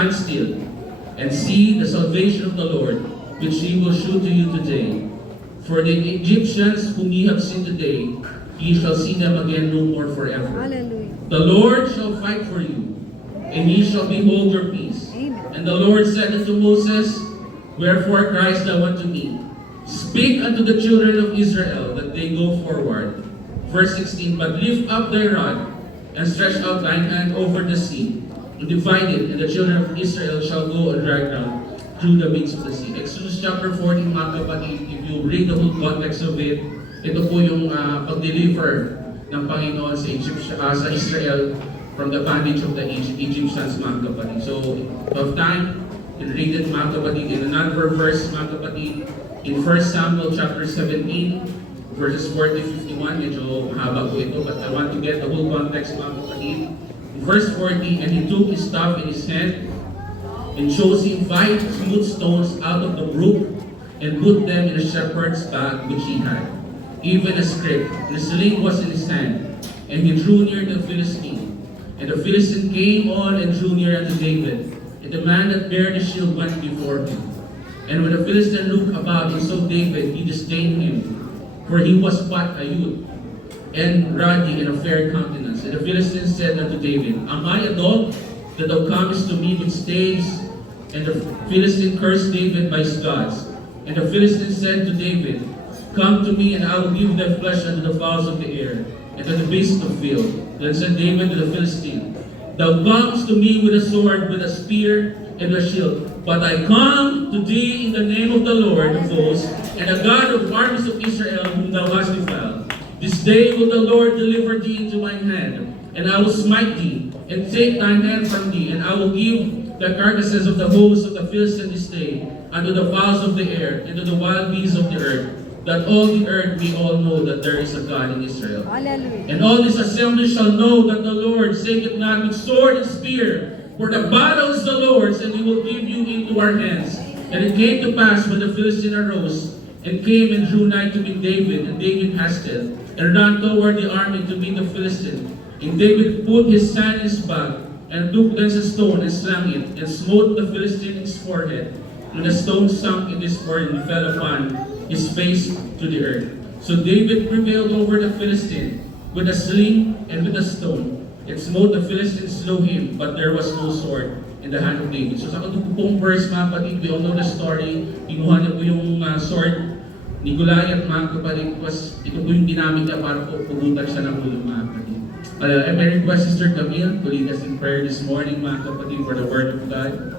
stand still and see the salvation of the Lord, which he will shew to you today. For the Egyptians whom ye have seen today, ye shall see them again no more forever. Hallelujah. The Lord shall fight for you, and ye shall behold your peace. Amen. And the Lord said unto Moses, Wherefore criest thou unto me? Speak unto the children of Israel that they go forward. Verse 16, But lift up thy rod, and stretch out thine hand over the sea, and divide it, and the children of Israel shall go on dry ground through the midst of the sea. Exodus chapter 14, mga kapatid, if you read the whole context of it, ito po yung pag-deliver ng Panginoon sa Israel from the bondage of the Egyptians, mga kapatid. So, of time, you read it, mga kapatid, in another verse, mga kapatid, in 1 Samuel chapter 17, verses 40-51, medyo mahaba po ito, but I want to get the whole context, mga kapatid. In verse 40, And he took his staff in his hand, and chose him 5 smooth stones out of the brook, and put them in a shepherd's bag which he had, even a scrip, and a sling was in his hand. And he drew near the Philistine. And the Philistine came on and drew near unto David. And the man that bare the shield went before him. And when the Philistine looked about and saw David, he disdained him, for he was but a youth, and ruddy and of fair countenance. And the Philistine said unto David, Am I a dog, that thou comest to me with staves? And the Philistine cursed David by his gods. And the Philistine said to David, Come to me, and I will give thy flesh unto the fowls of the air, and to the beasts of the field. Then said David to the Philistine, Thou comest to me with a sword, with a spear, and a shield. But I come to thee in the name of the Lord of hosts, and the God of armies of Israel, whom thou hast defiled. This day will the Lord deliver thee into mine hand, and I will smite thee, and take thine hand from thee, and I will give the carcasses of the hosts of the Philistines this day unto the fowls of the air, and to the wild beasts of the earth, that all the earth may all know that there is a God in Israel. Hallelujah. And all this assembly shall know that the Lord saveth not with sword and spear, for the battle is the Lord's, and he will give you into our hands. And it came to pass when the Philistine arose, and came and drew nigh to meet David, and David hasted, and ran toward the army to meet the Philistine. And David put his hand in his bag, and took thence a stone, and slang it, and smote the Philistine in his forehead. And the stone sunk in his forehead, and fell upon his face to the earth. So David prevailed over the Philistine with a sling and with a stone. It smote the Philistine, slew him, but there was no sword in the hand of David. So sa katutupong verse, mga kapatid, we all know the story. Kinuha niya po yung sword ni Goliath, mga kapatid. Ito po yung ginamit niya para po pugutan siya ng ulo, mga kapatid. I may request Sister Camille to lead us in prayer this morning, mga kapatid, for the Word of God.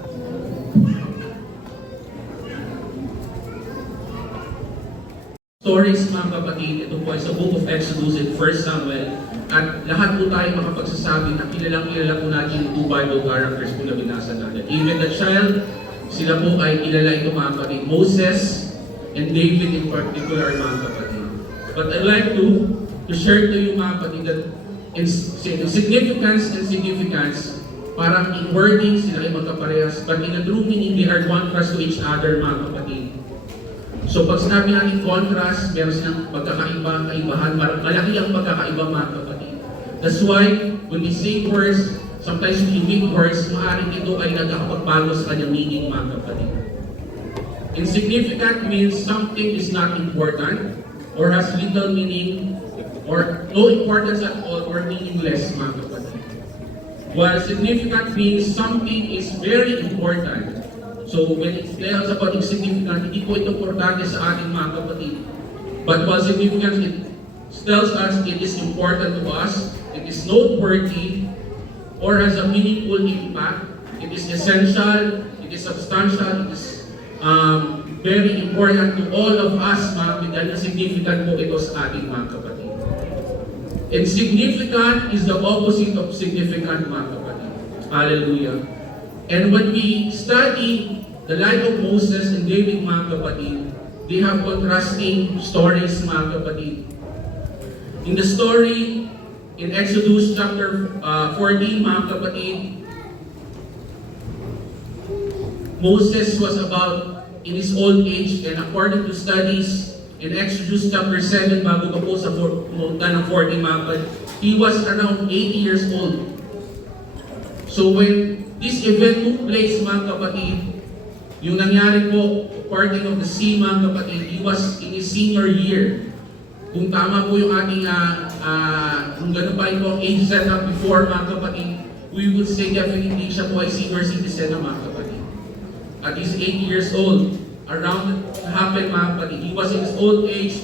Stories, mga kapatid, ito po ay sa Book of Exodus and 1 Samuel. At lahat po tayo makapagsasabi na kilala po natin yung 2 Bible characters po na binasa natin. Even the child, sila po ay kilala ito, mga kapatid. Moses and David in particular, mga kapatid. But I'd like to share to you, mga kapatid, that in significance, parang in wording sila ay magkaparehas, but in a true meaning, they are contrast to each other, mga kapatid. So pag sinabi natin contrast, meron silang kaibahan, malaki ang pagkakaiba, mga kapatid. That's why, when we say words, sometimes we read words, maaaring ito ay nagkakapagbago sa kanyang meaning, mga kapatid. Insignificant means something is not important, or has little meaning, or no importance at all, or meaningless, mga kapatid. While significant means something is very important. So when it tells about insignificant, hindi po ito importante sa ating, mga kapatid. But while significant, it tells us it is important to us, it is noteworthy, or has a meaningful impact, it is essential, it is substantial, it is very important to all of us, mga kapatid, dahil significant po ito sa ating, mga kapatid. Insignificant is the opposite of significant, mga kapatid. Hallelujah. And when we study the life of Moses and David, mga kapatid, they have contrasting stories, mga kapatid. In the story, in Exodus chapter 14, mga kapatid, Moses was about in his old age, and according to studies, in Exodus chapter 7, bago pa po sa punta ng 14, mga kapatid, he was around 80 years old. So when this event took place, mga kapatid, yung nangyari po, parting of the sea, mga kapatid, he was in his senior year. Kung tama po yung ating, kung gano'n pa rin po ang age set up before, mga kapatid, we would say definitely siya po ay senior citizen na, mga kapatid. At he's 8 years old. Around it happened, mga kapatid. He was in his old age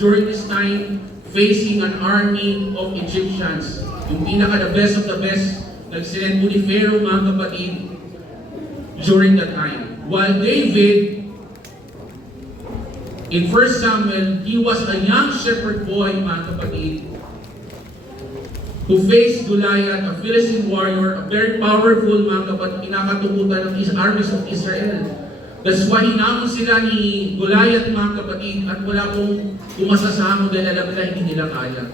during this time, facing an army of Egyptians. Yung pinaka the best of the best, nag-send po ni Pharaoh, mga kapatid, during that time. While David, in 1 Samuel, he was a young shepherd boy, mga kapatid, who faced Goliath, a Philistine warrior, a very powerful, mga kapatid, kinakatukutan ng armies of Israel. That's why hinamon sila ni Goliath, mga kapatid, at wala pong umasasamo dahil alam nila hindi nila kaya.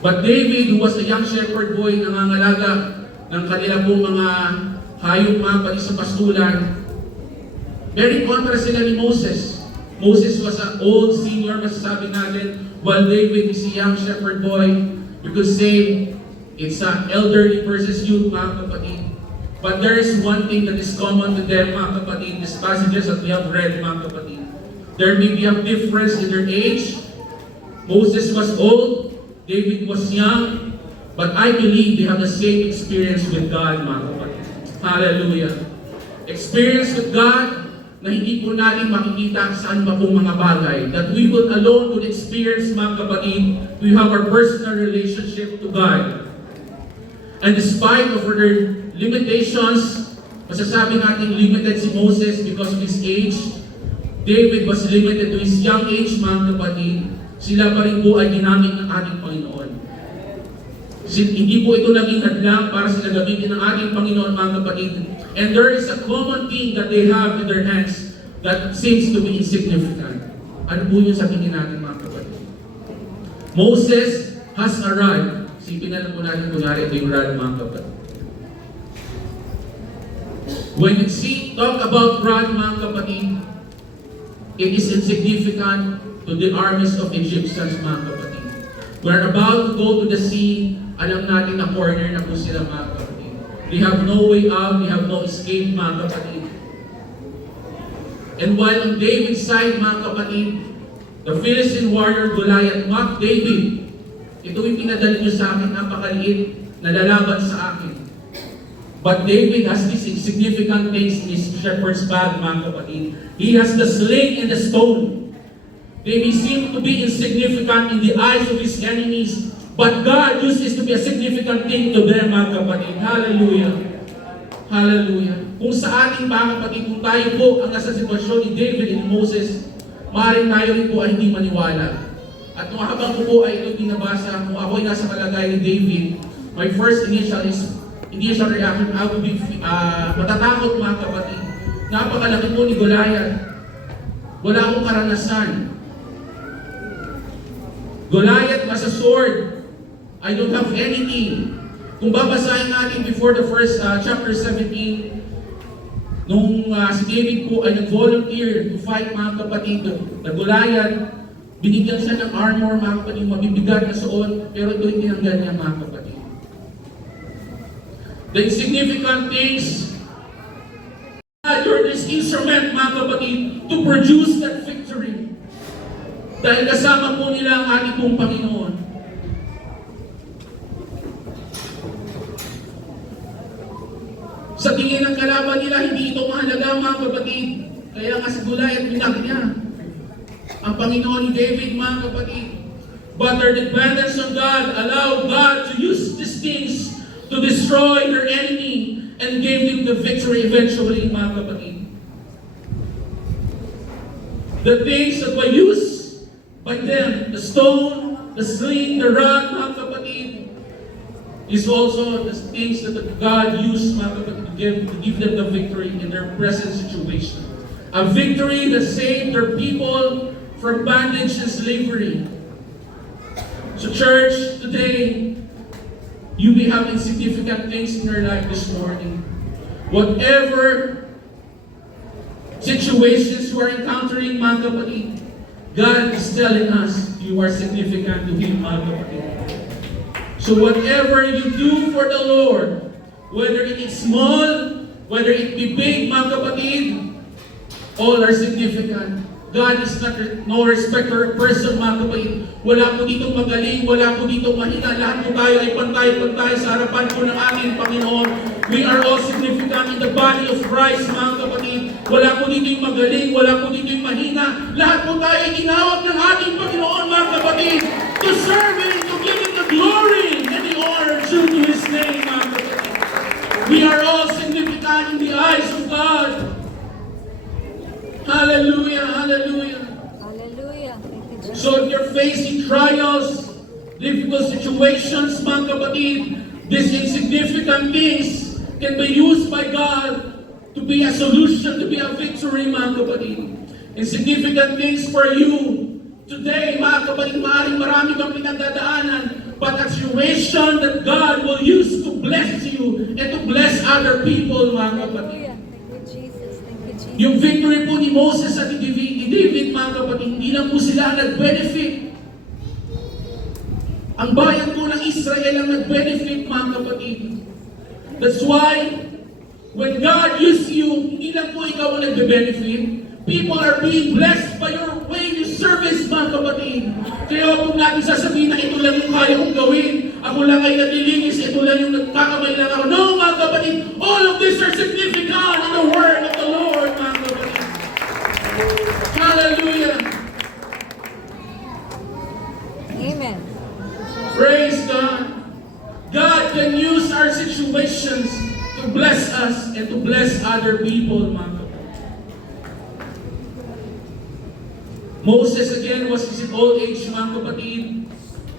But David, who was a young shepherd boy, nangangalaga ng kanila pong mga hayop, mga kapatid, sa pastulan, very kontra sila ni Moses. Moses was an old senior, masasabi natin, while David is a young shepherd boy. You could say it's elderly versus youth, mga kapatid. But there is one thing that is common to them, mga kapatid, these passages that we have read, mga kapatid. There may be a difference in their age. Moses was old, David was young, but I believe they have the same experience with God, mga kapatid. Hallelujah. Experience with God na hindi po natin makikita saan pa pong mga bagay. That we will alone would experience, mga kapatid, we have our personal relationship to God. And despite of their limitations, masasabi natin limited si Moses because of his age. David was limited to his young age, mga kapatid. Sila pa rin po ay ginamit ng ating Panginoon. Hindi po ito naging hadlang para sila gamitin ng ating Panginoon, mga kapatid. And there is a common thing that they have in their hands that seems to be insignificant. Ano po yung sa tingin natin, mga kapatid? Moses has a rod. Sipin na lang po natin kunwari ito yung rod, mga kapatid. When you talk about rod, mga kapatid, it is insignificant to the armies of Egyptians, mga kapatid. We're about to go to the sea. Alam natin na corner na po sila, mga kapatid. They have no way out, they have no escape, mga kapatid. And while on David's side, mga kapatid, the Philistine warrior Goliath mocked David. Ito yung pinadala niyo sa akin, napakaliit, nalalaban sa akin. But David has these insignificant things in his shepherd's bag, mga kapatid. He has the sling and the stone. They may seem to be insignificant in the eyes of his enemies, but God uses to be a significant thing to them, mga kapatid. Hallelujah. Hallelujah. Kung sa ating mga kapatid, kung tayo po ang nasa sitwasyon ni David and Moses, maaaring tayo rin po ay hindi maniwala. At kung habang ko po ay ito binabasa, kung ako ay nasa kalagay ni David, my first initial reaction, I would be matatakot, mga kapatid. Napakalaki po ni Goliath. Wala akong karanasan. Goliath has a sword. I don't have anything. Kung babasahin natin before the first chapter 17, nung si David po ay nag-volunteer to fight, mga kapatid, na Goliath, binigyan siya ng armor, mga kapatid, mabibigat na suot, pero ito yung tinanggal niya, mga kapatid. The insignificant things, you're this instrument, mga kapatid, to produce that victory. Dahil kasama po nila ang ating pong Panginoon. Sa tingin ng kalaban nila, hindi ito mahalaga, mga kapatid. Kaya nga si Goliath, binak niya ang Panginoon ni David, mga kapatid. But their dependence on God allowed God to use these things to destroy their enemy and gave them the victory eventually, mga kapatid. The things that were used by them, the stone, the sling, the rod, mga kapatid, is also the things that God used, mga kapatid, to give them the victory in their present situation. A victory that saved their people from bondage and slavery. So church, today, you may have insignificant things in your life this morning. Whatever situations you are encountering, mga kapatid, God is telling us you are significant to Him, mga kapatid. So whatever you do for the Lord, Whether it is small, whether it be big, mga kapatid, all are significant. God is not no respecter of person, mga kapatid. Wala po ditong magaling, wala po ditong mahina. Lahat po tayo ay pantay-pantay sa harapan po ng ating Panginoon. We are all significant in the body of Christ, mga kapatid. Wala po dito yung magaling, wala po dito yung mahina. Lahat po tayo ay tinawag ng ating Panginoon, mga kapatid, to serve Him, to give Him the glory and the honor due to His name, mga kapatid. We are all significant in the eyes of God. Hallelujah, hallelujah. Hallelujah. Thank you, Jesus. So if you're facing trials, difficult situations, mga kapatid, these insignificant things can be used by God to be a solution, to be a victory, mga kapatid. Insignificant things for you today, mga kapatid, maaaring marami kang pinagdadaanan, but a situation that God will use to bless you and to bless other people, mga kapatid. Hallelujah. Thank you, Jesus. Thank you, Jesus. Yung victory po ni Moses at ni David, mga kapatid, hindi lang po sila nag-benefit. Ang bayan po ng Israel ang nag-benefit, mga kapatid. That's why, when God used you, hindi lang po ikaw ang nag-benefit. People are being blessed by your way you service, mga kapatid. Kaya huwag natin sasabihin na ito lang yung kaya kong gawin. Ako lang ay naglilinis, ito lang yung nagkakamay lang ako. No, mga kapatid, all of these are significant in the word of the Lord, mga kapatid. Hallelujah. Amen. Praise God. God can use our situations to bless us and to bless other people, mga kapatid. Moses again was in old age, mga kapatid,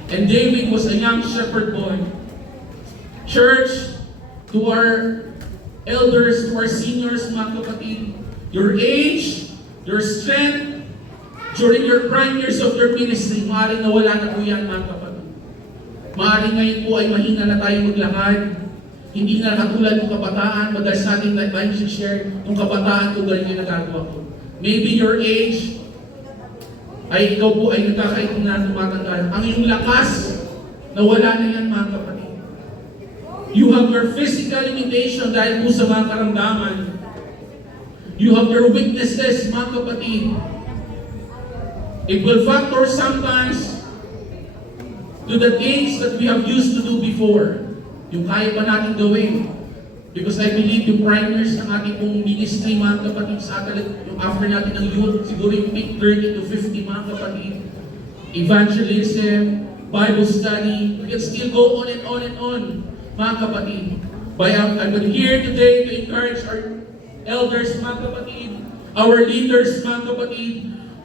and David was a young shepherd boy. Church, to our elders, to our seniors, mga kapatid, your age, your strength, during your prime years of your ministry, maaaring nawala na po yan, mga kapatid. Maaaring ngayon po ay mahina na tayo maglakad. Hindi na katulad ng kabataan, madalas natin na tayo share ng kabataan ko ganyan yung nagagawa ko. Maybe your age, ay ikaw po ay nagkakaitong na tumatanda. Ang iyong lakas, nawala na yan, mga kapatid. You have your physical limitation dahil po sa mga karamdaman. You have your weaknesses, mga kapatid. It will factor sometimes to the things that we have used to do before. Yung kaya pa natin gawin. Because I believe yung primers ng ating pong ministry, mga kapatid, sa atin, yung after natin ng youth, siguro yung peak 30 to 50, mga kapatid. Evangelism, Bible study, we can still go on and on and on, mga kapatid. But I'm here today to encourage our elders, mga kapatid, our leaders, mga kapatid.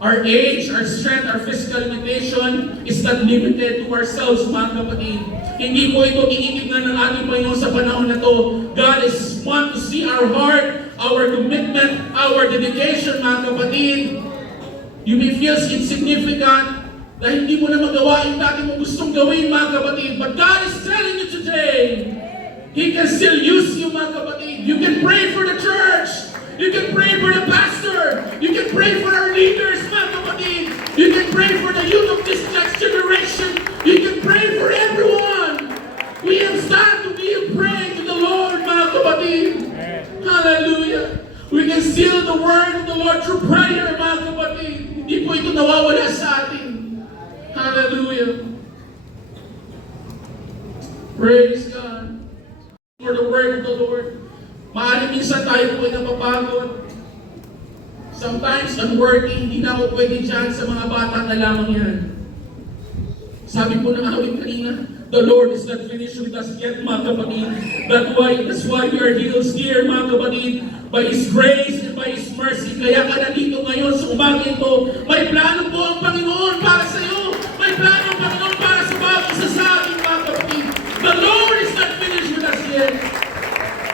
Our age, our strength, our physical limitation is not limited to ourselves, mga kapatid. Hindi po ito tinitignan ng ating Panginoon sa panahon na to. God is want to see our heart, our commitment, our dedication, mga kapatid. You may feel insignificant dahil hindi mo na magawa yung dati mo gustong gawin, mga kapatid. But God is telling you today, He can still use you, mga kapatid. You can pray for the church. You can pray for the pastor. You can pray for our leaders, mga kapatid. You can pray for the youth of this next generation. You can pray for everyone. We have stand to be praying to the Lord, mga kapatid. Hallelujah. We can seal the word of the Lord through prayer, mga kapatid. Hindi po ito nawawala sa atin. Hallelujah. Praise God. For the word of the Lord. Maaaring minsan tayo po ay napapagod. Sometimes unworthy, hindi na ako pwede dyan sa mga bata na lamang yan. Sabi po ng awit kanina, the Lord is not finished with us yet, mga kapatid. That's why we are here, mga kapatid, by His grace and by His mercy. Kaya ka nandito ngayon sa umaga ito. May plano po ang Panginoon para sa iyo. May plano ang Panginoon para sa bawat isa sa atin, mga kapatid. The Lord is not finished with us yet.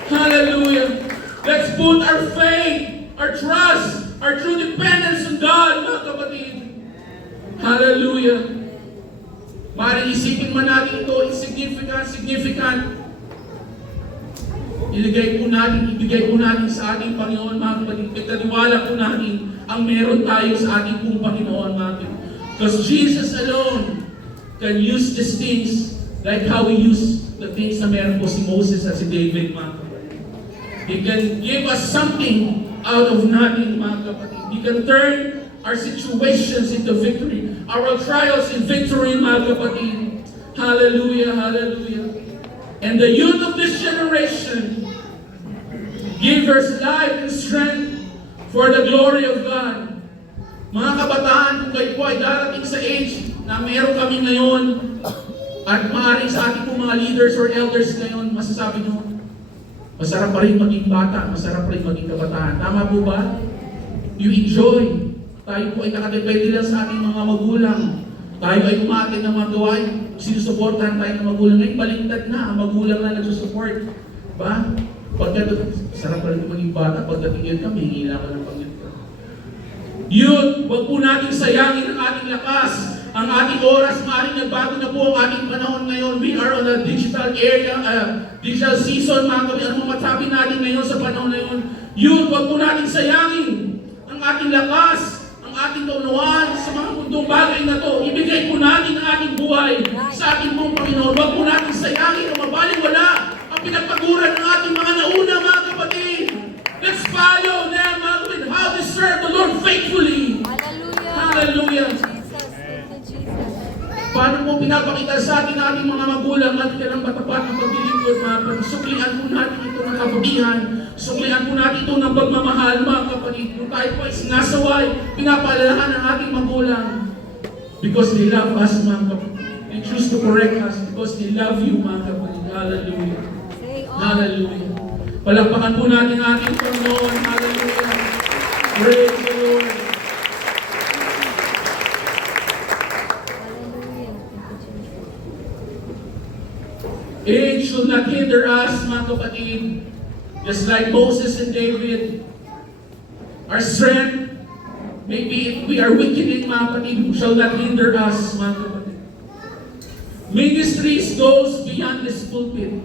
Hallelujah. Let's put our faith, our trust, our true dependence on God, mga kapatid. Hallelujah. Maaaring isipin man natin ito, significant. Ibigay po natin sa ating Panginoon, mga kapatid. Pagkatiwala po natin ang meron tayo sa ating pong Panginoon, mga kapatid. Because Jesus alone can use these things like how He used the things na meron po si Moses at si David, mga kapatid. He can give us something out of nothing, mga kapatid. He can turn our situations into victory, our trials in victory, mga kapatid. Hallelujah, hallelujah. And the youth of this generation give us life and strength for the glory of God. Mga kabataan, kung kayo po ay darating sa age na meron kami ngayon, at maaaring sa ating po mga leaders or elders ngayon, masasabi nyo, masarap pa rin maging bata, masarap pa rin maging kabataan. Tama po ba? You enjoy. Tayo po ay nakadepende lang sa ating mga magulang. Tayo ay umatin ng mga gawain. Sinusuportahan tayo ng magulang. Ngayon, baliktad na. Ang magulang na nagsusupport. Ba? Pagka, sarap pa rin maging bata. Pagdating ka, may hila ka ng Panginoon. Youth, huwag po natin sayangin ang ating lakas. Ang ating oras, maaaring nagbago na po ang ating panahon ngayon. We are on a digital area, digital season, mga kapatid. Ano masabi natin ngayon sa panahon na yun? Youth, huwag po natin sayangin ang ating lakas, ang ating kaunawan sa mga mundong bagay na to. Ibigay po natin ang ating buhay sa ating pong Panginoon. Huwag po natin sayangin o mabaliwala ang pinagpaguran ng ating mga nauna, mga kapatid. Let's follow them, mga kapatid, how they serve the Lord faithfully. Hallelujah. Hallelujah. Jesus, thank you, Jesus. Paano po pinapakita sa ating ating mga magulang at kailang matapat ng paglilingkod, mga kapatid. Suklian po natin ito ng kabutihan. Suklian po natin ito ng pagmamahal, mga kapatid. Kung tayo po ay sinasaway, pinapaalalahan ng ating magulang. Because they love us, mga kapatid. They choose to correct us because they love you, mga kapatid. Hallelujah. Say on. Hallelujah. Palakpakan po natin ang ating Panginoon. Hallelujah. Praise the Lord. Hallelujah. Thank you, Jesus. Age should not hinder us, mga kapatid. Just like Moses and David. Our strength, maybe we are weakening, mga kapatid, shall not hinder us, mga kapatid. Ministries goes beyond this pulpit.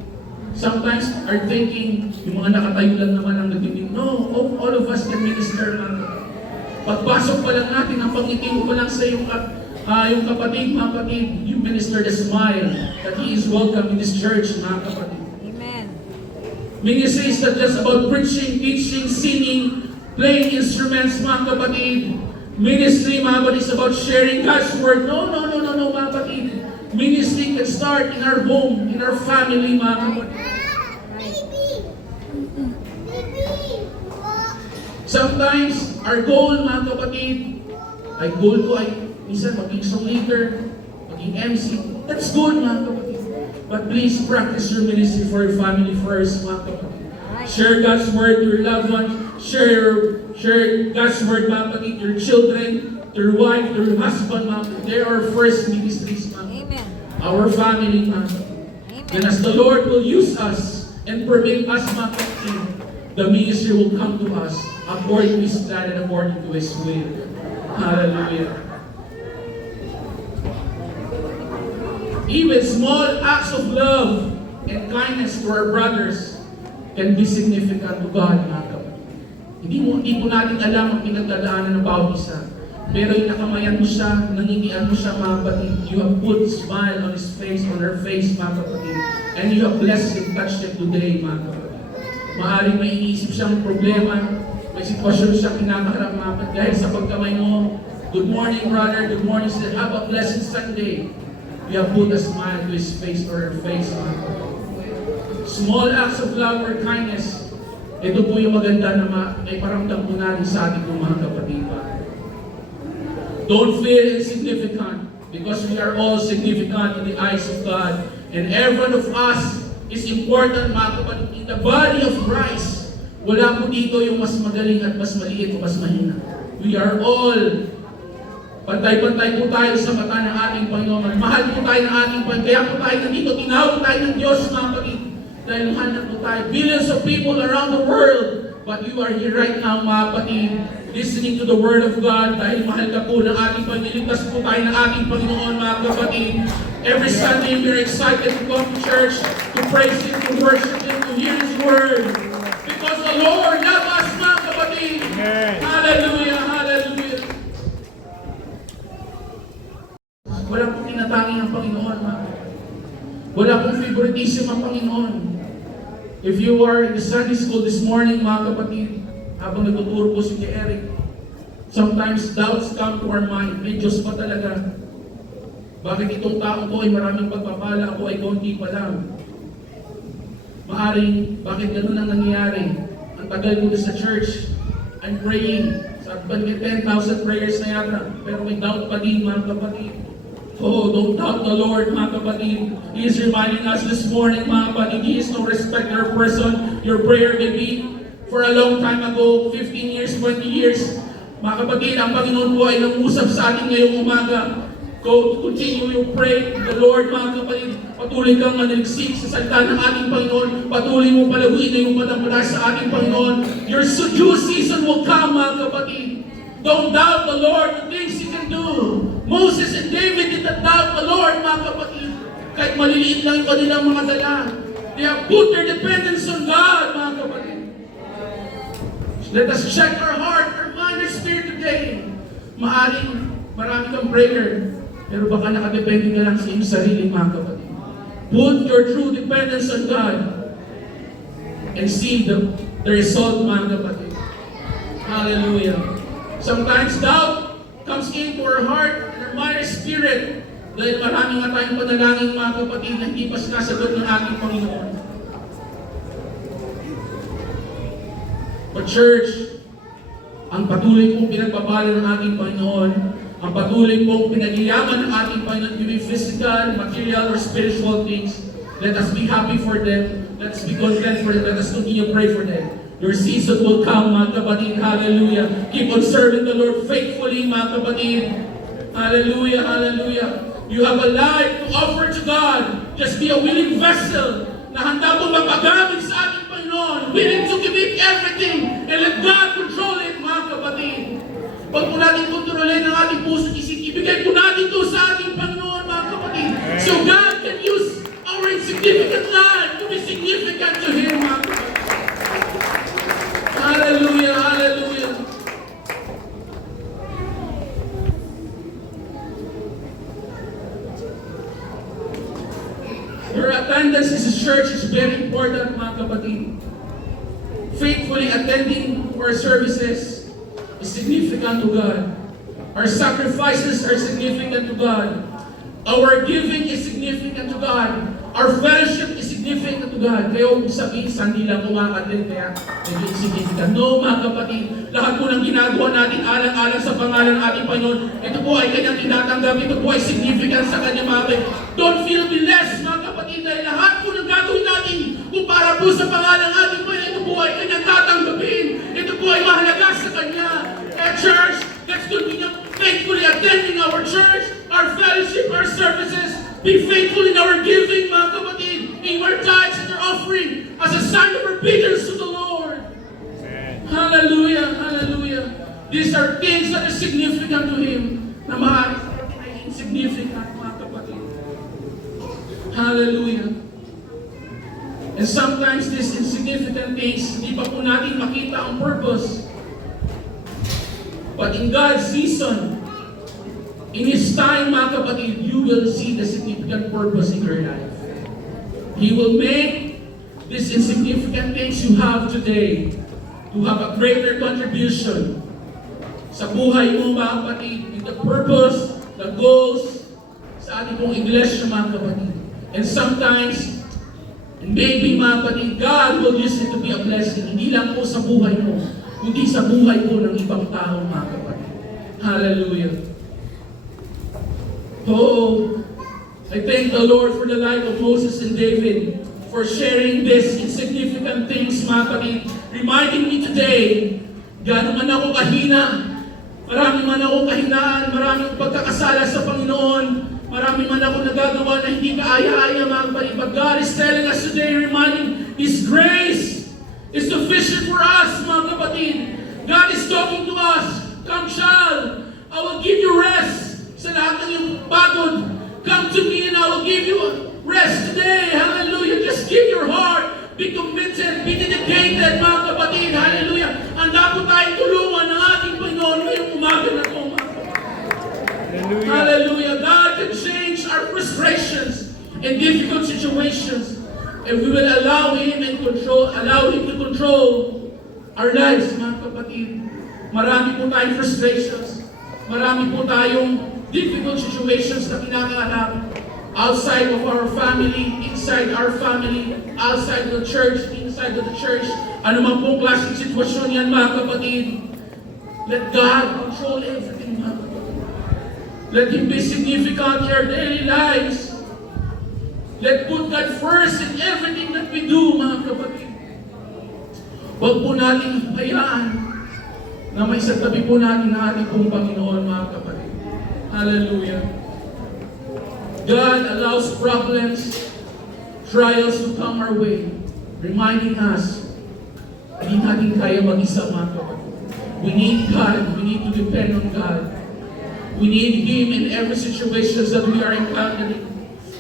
Sometimes our thinking, yung mga nakatayo lang naman ang nagtinig. No, all of us can minister, mga kapatid. Pagpasok pa lang natin, ang pagtiting ko lang sa yung kapatid, mga kapatid, you minister the smile that he is welcome in this church, mga kapatid. Amen. Ministry is not just about preaching, teaching, singing, playing instruments, mga kapatid. Ministry, mga kapatid, is about sharing God's word. No, mga kapatid. Ministry can start in our home, in our family, mga kapatid. Sometimes, our goal, mga kapatid, goal ko ay minsan maging song leader, maging MC. That's good, mga kapatid. But please practice your ministry for your family first, mga kapatid. Share God's word to your loved ones. Share God's word, mga kapatid, to your children, to your wife, to your husband, mga kapatid. They are first ministries, mga kapatid. Amen. Our family, mga kapatid. Then as the Lord will use us and permit us, mga kapatid, the ministry will come to us according to His plan and according to His will. Hallelujah. Even small acts of love and kindness to our brothers can be significant to God, mga kapatid. Hindi po natin alam ang pinagdadaanan ng bawat isa. Pero yung nakamayan mo siya, nangingian mo siya, mga kapatid. You have put smile on his face, on her face, mga kapatid. And you have blessed him, touched him today, mga kapatid. Maaaring may iniisip siyang problema, may sitwasyon siyang kinakaharap, mga kapatid. Dahil sa pagkamay mo, good morning, brother, good morning, sister. Have a blessed Sunday. You have put a smile to his face or her face, mga kapatid. Small acts of love or kindness, ito po yung maganda na may paramdam po natin sa ating mga kapatid. Don't feel insignificant because we are all significant in the eyes of God. And every one of us is important, mga kapatid, in the body of Christ. Wala po dito yung mas magaling at mas maliit o mas mahina. We are all pantay-pantay po tayo sa mata ng ating Panginoon. Mahal po tayo ng ating Panginoon. Kaya po tayo nandito, tinawag tayo ng Diyos, mga kapatid. Dahil mahal na po tayo. Billions of people around the world. But you are here right now, mga kapatid, listening to the Word of God. Dahil mahal ka po ng ating Panginoon. Niligtas po tayo ng ating Panginoon, mga kapatid. Every Sunday, we're excited to come to church, to praise Him, to worship Him, to hear His Word. Because the Lord loves us, mga kapatid. Amen. Hallelujah, hallelujah. Wala pong tinatangi ang Panginoon, mga kapatid. Wala pong favoritism ang Panginoon. If you are in the Sunday school this morning, mga kapatid, habang nagtuturo po si Kuya Eric, sometimes doubts come to our mind. May Diyos pa talaga. Bakit itong taong ko ay maraming pagpapala, ako ay konti pa lang? Maaring, bakit ganun ang nangyayari? Ang tagal ko sa church, I'm praying. Sabi ba niya, 10,000 prayers na yata. Pero may doubt pa din, mga kapatid. Oh, don't doubt the Lord, mga kapatid. He is reminding us this morning, mga kapatid, He is no respecter of person. Your prayer may be for a long time ago, 15 years, 20 years. Mga kapatid, ang Panginoon po ay nangusap sa atin ngayong umaga. Go, continue your pray to the Lord, mga kapatid. Patuloy kang manaliksik sa salita ng ating Panginoon. Patuloy mo palaguin na yung panamala sa ating Panginoon. Your due season will come, mga kapatid. Don't doubt the Lord, the things He can do. Moses and David did not doubt the Lord, mga kapatid. Kahit maliliit lang yung kanilang mga dala. They have put their dependence on God, mga kapatid. Let us check our heart, our mind, our spirit today. Maaring marami kang prayer, pero baka nakadepende ka lang sa iyong sarili, mga kapatid. Put your true dependence on God and see the result, mga kapatid. Hallelujah. Sometimes doubt comes into our heart and our mind and spirit dahil marami nga tayong panalangin, mga kapatid, na hindi pa sinasagot ng ating Panginoon. But church, ang patuloy pong pinagbabala ng ating Panginoon, ang patuloy pong pinag-iyaman ng ating Panginoon, be physical, material, or spiritual things, let us be happy for them. Let us be content for them. Let us continue to pray for them. Your season will come, mga kapatid. Hallelujah. Keep on serving the Lord faithfully, mga kapatid. Hallelujah, hallelujah. You have a life to offer to God. Just be a willing vessel na handa pong mapagamit sa ating Panginoon. Willing to give it everything and let God control it, mga kapatid. Huwag po natin kontrolin ang ating puso at isip. Ibigay po natin ito sa ating Panginoon, mga kapatid. So God can use our insignificant life to be significant to Him, mga kapatid. Hallelujah, hallelujah. Your attendance in the church is very important, mga kapatid. Faithfully attending our services is significant to God. Our sacrifices are significant to God. Our giving is significant to God. Our fellowship is significant to God. Kaya huwag sabihin, Sunday lang kumakatin, kaya medyo insignificant. No, mga kapatid, lahat po ng ginagawa natin alang-alang sa pangalan ng ating Panginoon, ito po ay kanyang tinatanggap, ito po ay significant sa kanyang mga kapatid. Don't feel less, mga kapatid, dahil lahat po ng gagawin natin kung para po sa pangalan ng ating Panginoon, ito po ay kanyang tatanggapin. Ito po ay mahalaga sa kanya. Kaya church, let's continue faithfully attending our church, our fellowship, our services. Be faithful in our giving, mga kapatid, in our tithes and our offering, as a sign of obedience to the Lord. Amen. Hallelujah, hallelujah. These are things that are significant to Him, na maaaring sa atin ay insignificant, mga kapatid. Hallelujah. And sometimes these insignificant things, hindi pa po natin makita ang purpose. But in God's season, in His time, mga kapatid, you will see the significant purpose in your life. He will make these insignificant things you have today to have a greater contribution sa buhay mo, mga kapatid, in the purpose, the goals sa ating pong iglesia, mga kapatid. And sometimes, maybe, mga kapatid, God will use it to be a blessing. Hindi lang po sa buhay mo, kundi sa buhay po ng ibang tao, mga kapatid. Hallelujah. Oh, I thank the Lord for the life of Moses and David, for sharing these insignificant things, mga kapatid, reminding me today, gano'n man ako kahina, marami man ako kahinaan, maraming pagkakasala sa Panginoon, marami man ako nagagawa na hindi kaaya-aya, mga kapatid, but God is telling us today, reminding His grace is sufficient for us, mga kapatid. God is talking to us, come child, I will give you rest sa lahat ng iyong pagod. Come to me and I will give you rest today. Hallelujah. Just give your heart. Be committed. Be dedicated, mga kapatid. Hallelujah. Handa po tayong tulungan ng ating Panginoon ngayong umaga na ito, mga kapatid. Hallelujah. God can change our frustrations in difficult situations. And we will allow Him to control our lives, mga kapatid. Marami po tayong frustrations. Marami po tayong difficult situations na kinakaharap. Outside of our family, inside our family, outside the church, inside of the church. Ano man pong klaseng sitwasyon yan, mga kapatid. Let God control everything, mga kapatid. Let Him be significant in our daily lives. Let put God first in everything that we do, mga kapatid. Huwag po natin hayaan na may satabi po natin na ating pong Panginoon, mga kapatid. Hallelujah. God allows problems, trials to come our way, reminding us, hindi natin kaya mag-isa, mga kapatid. We need God. We need to depend on God. We need Him in every situation that we are encountering.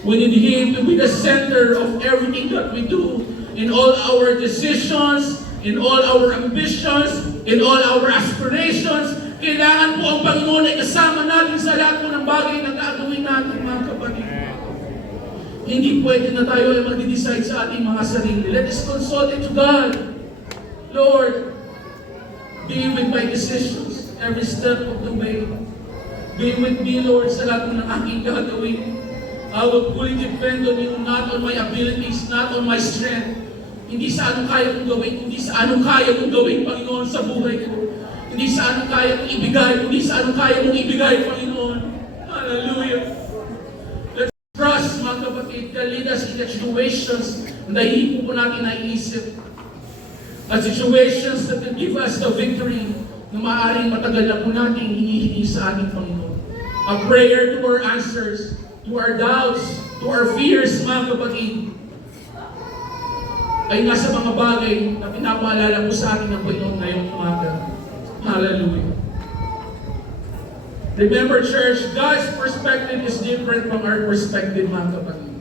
We need Him to be the center of everything that we do, in all our decisions, in all our ambitions, in all our aspirations. Kailangan po ang Panginoon ay kasama natin sa lahat po ng bagay na gagawin natin, mga kapatid. Hindi pwede na tayo ay mag-decide sa ating mga sarili. Let us consult it to God. Lord, be with my decisions every step of the way. Be with me, Lord, sa lahat ng aking gagawin. I will fully depend on you, not on my abilities, not on my strength. Hindi sa anong kaya kong gawin, hindi sa anong kaya kong gawin, Panginoon, sa buhay ko. Hindi sa anong kaya kong ibigay, kundi sa anong kaya mong ibigay, Panginoon. Hallelujah. Let's trust, mga kapatid, to lead us in the situations na hindi po natin naiisip. At situations that will give us the victory na maaaring matagal na po natin hinihingi sa ating Panginoon. A prayer to our answers, to our doubts, to our fears, mga kapatid, ay nasa mga bagay na pinapaalala po sa atin ng Panginoon ngayong umaga. Hallelujah. Remember, church, God's perspective is different from our perspective, mga kapatid.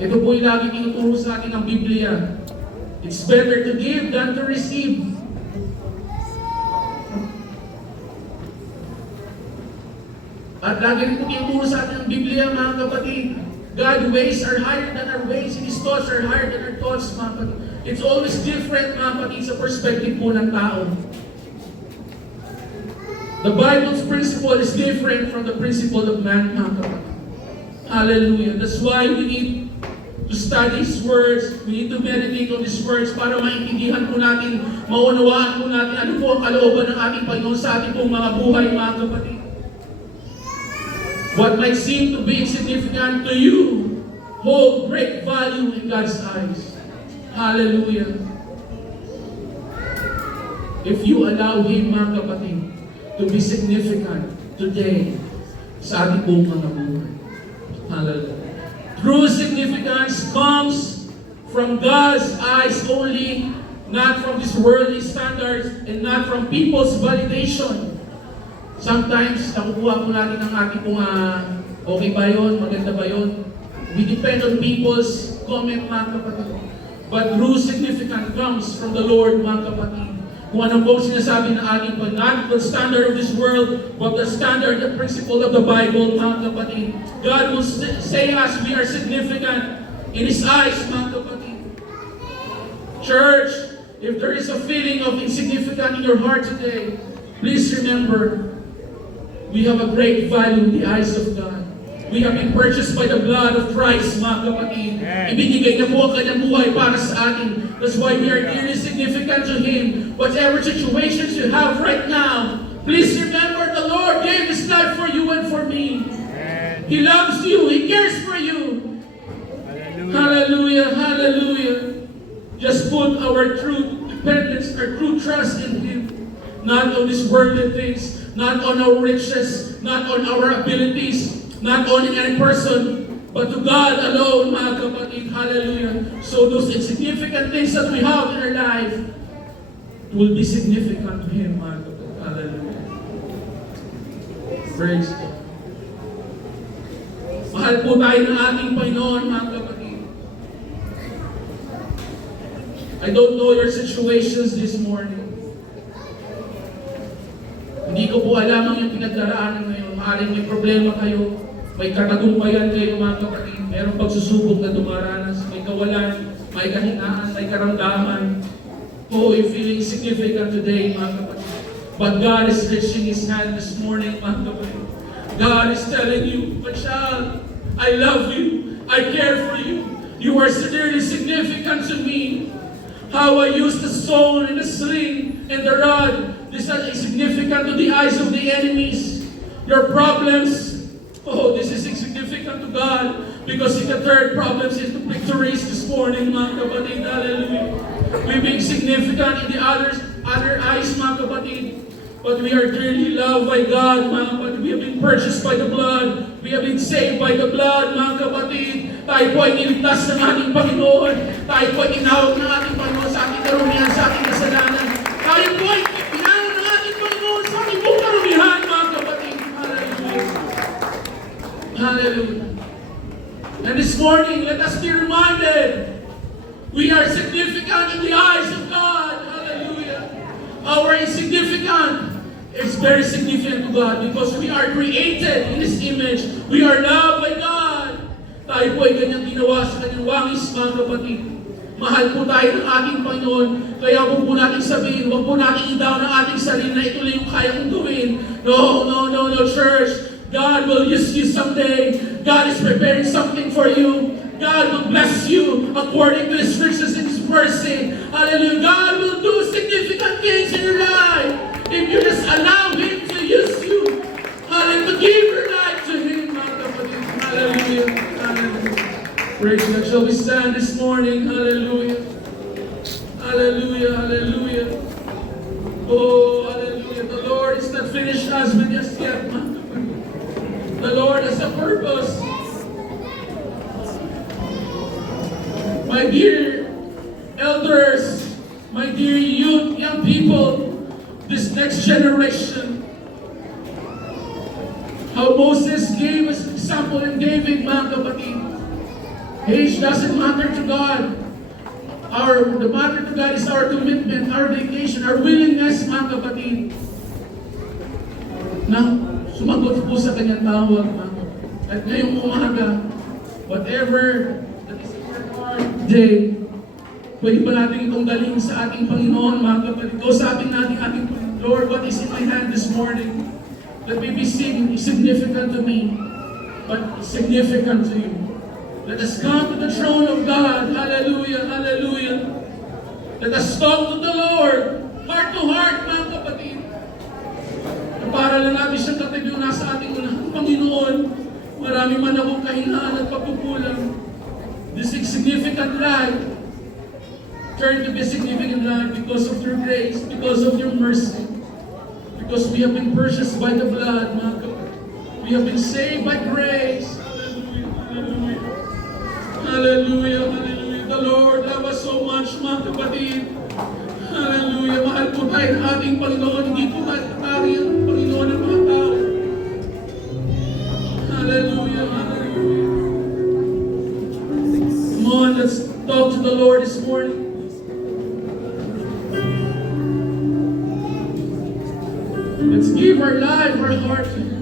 Ito po yung lagi tinuturo sa atin ng Biblia. It's better to give than to receive. At lagi rin po tinuturo sa atin ng Biblia, mga kapatid. God's ways are higher than our ways, and His thoughts are higher than our thoughts, mga kapatid. It's always different, mga kapatid, sa perspective po ng tao. The Bible's principle is different from the principle of man, mga kapatid. Hallelujah. That's why we need to study His words. We need to meditate on His words para maintindihan po natin, maunawaan po natin ano po ang kalooban ng ating Panginoon sa ating pong mga buhay, mga kapatid. What might seem to be insignificant to you hold great value in God's eyes. Hallelujah. If you allow Him, mga kapatid, to be significant today sa ating buong mga buhay. Hallelujah. True significance comes from God's eyes only, not from His worldly standards and not from people's validation. Sometimes, nakukuha po natin ang ating pong okay ba yun, maganda ba yun? We depend on people's comment, mga kapatid. But true significance comes from the Lord, mga kapatid. Kung anong po sinasabi ng ating Panginoon, not the standard of this world, but the standard, the principle of the Bible, mga kapatid. God will say us, we are significant in His eyes, mga kapatid. Church, if there is a feeling of insignificance in your heart today, please remember, we have a great value in the eyes of God. We have been purchased by the blood of Christ, mga kapatid. Ibinigay na po ang kanyang buhay para sa atin. That's why we are dearly significant to Him. Whatever situations you have right now, please remember the Lord gave His life for you and for me. He loves you. He cares for you. Hallelujah. Hallelujah. Just put our true dependence, our true trust in Him. Not on these worldly things, not on our riches, not on our abilities, not on any person, but to God alone, mga kapatid. Hallelujah. So those insignificant things that we have in our life will be significant to Him, mga kapatid. Hallelujah. Praise God. Mahal po tayo ng ating Panginoon, mga kapatid. I don't know your situations this morning. Hindi ko po alam ang yung pinagdaraanan ngayon. Maaaring may problema kayo, may katagumpayan kayo, mga kapatid. Merong pagsusubok na dumaranas, may kawalan, may kahinaan, may karamdaman. Oh, you're feeling significant today, mga kapatid. But God is stretching His hand this morning, mga kapatid. God is telling you, my child, I love you. I care for you. You are severely significant to me. How I use the stone and the sling and the rod. This is significant to the eyes of the enemies. Your problems, oh, this is insignificant to God. Because in the third problems is the victories this morning, mga kapatid. Hallelujah. We being significant in the other eyes, mga kapatid. But we are dearly loved by God, mga kapatid. We have been purchased by the blood. We have been saved by the blood, mga kapatid. Tayo po ay niligtas ng ating Panginoon. Tayo po ay tinawag ng ating Panginoon sa ating karumihan, sa ating kasalanan. Tayo po ay pinangon ng ating Panginoon sa ating buong karumihan, mga kapatid. Hallelujah. Hallelujah. And this morning, let us be reminded, we are significant in the eyes of God. Hallelujah. Our insignificant is very significant to God because we are created in His image. We are loved by God. Tayo po ay ganyang ginawa sa kanyang wangis, mga kapatid. Mahal po tayo ng ating Panginoon. Kaya huwag po natin sabihin, huwag po natin i-down ang ating sarili na ito lang yung kaya kong gawin. No, church. God will use you someday. God is preparing something for you. God will bless you according to His riches and His mercy. Hallelujah. God will do significant things in your life if you just allow Him to use you. Hallelujah. To give your life to Him. Hallelujah. Hallelujah. Praise God. Shall we stand this morning? Hallelujah. Hallelujah. Hallelujah. Oh, hallelujah. The Lord is not finished us with us yet. The Lord has a purpose. My dear elders, my dear youth, young people, this next generation, how Moses gave us example in David, mga kapatid. Age doesn't matter to God. The matter to God is our commitment, our dedication, our willingness, mga kapatid. Now, sumagot po sa kanyang tawag, mga kapatid. At ngayong umaga, whatever that is in our heart today, pwede ba natin itong dalhin sa ating Panginoon, mga kapatid? Kausapin natin ating Panginoon. Lord, what is in my hand this morning? Let me be significant to me, but significant to you. Let us come to the throne of God. Hallelujah, hallelujah. Let us talk to the Lord, heart to heart, mga kapatid. Para lang natin siyang katabi nasa ating unang Panginoon. Marami man akong kahinaan at pagkukulang. This insignificant life turn to be significant life because of your grace, because of your mercy. Because we have been purchased by the blood, mga kapatid. We have been saved by grace. Hallelujah, hallelujah. Hallelujah, hallelujah. The Lord loves us so much, mga kapatid. Hallelujah. Mahal po tayo ng ating Panginoon. Hindi po tayo tatari ang Panginoon ng mga tao. Hallelujah, hallelujah. Come on, let's talk to the Lord this morning. Let's give our life, our heart to Him.